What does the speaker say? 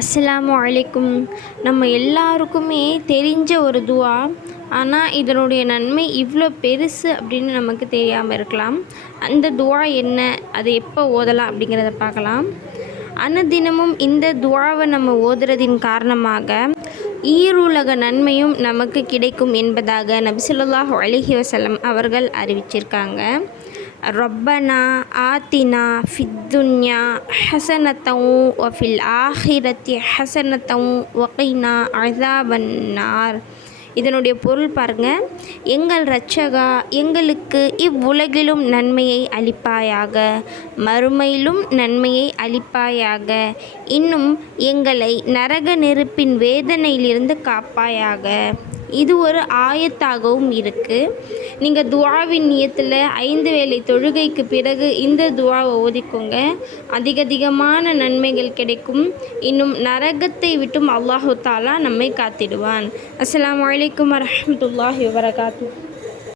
அஸ்ஸலாமு அலைக்கும். நம்ம எல்லாருக்குமே தெரிஞ்ச ஒரு துவா. ஆனால் இதனுடைய நன்மை இவ்வளோ பெருசு அப்படின்னு நமக்கு தெரியாமல் இருக்கலாம். அந்த துவா என்ன, அது எப்போ ஓதலாம் அப்படிங்கிறத பார்க்கலாம். அனுதினமும் இந்த துவாவை நம்ம ஓதுறதின் காரணமாக ஈருலக நன்மையும் நமக்கு கிடைக்கும் என்பதாக நபி ஸல்லல்லாஹு அலைஹி வஸல்லம் அவர்கள் அறிவிச்சிருக்காங்க. ரப்பனா ஆத்தினா ஃபித்துன்யா ஹசனத்தம் வஃபில் ஆஹிரத்தி ஹசனத்தம் வகைனா அஸாபன்னார். இதனுடைய பொருள் பாருங்கள். எங்கள் இரட்சகா, எங்களுக்கு இவ்வுலகிலும் நன்மையை அளிப்பாயாக, மறுமையிலும் நன்மையை அளிப்பாயாக, இன்னும் எங்களை நரக நெருப்பின் வேதனையிலிருந்து காப்பாயாக. இது ஒரு ஆயத்தாகவும் இருக்குது. நீங்கள் துவாவின் நியத்தில் 5 வேளை தொழுகைக்கு பிறகு இந்த துவாவை ஓதிக்கோங்க. அதிகமான நன்மைகள் கிடைக்கும். இன்னும் நரகத்தை விட்டும் அல்லாஹு தாலா நம்மை காத்திடுவான். அஸ்ஸலாமு அலைக்கும் வரஹ்மத்துல்லாஹி வபரகாத்துஹு.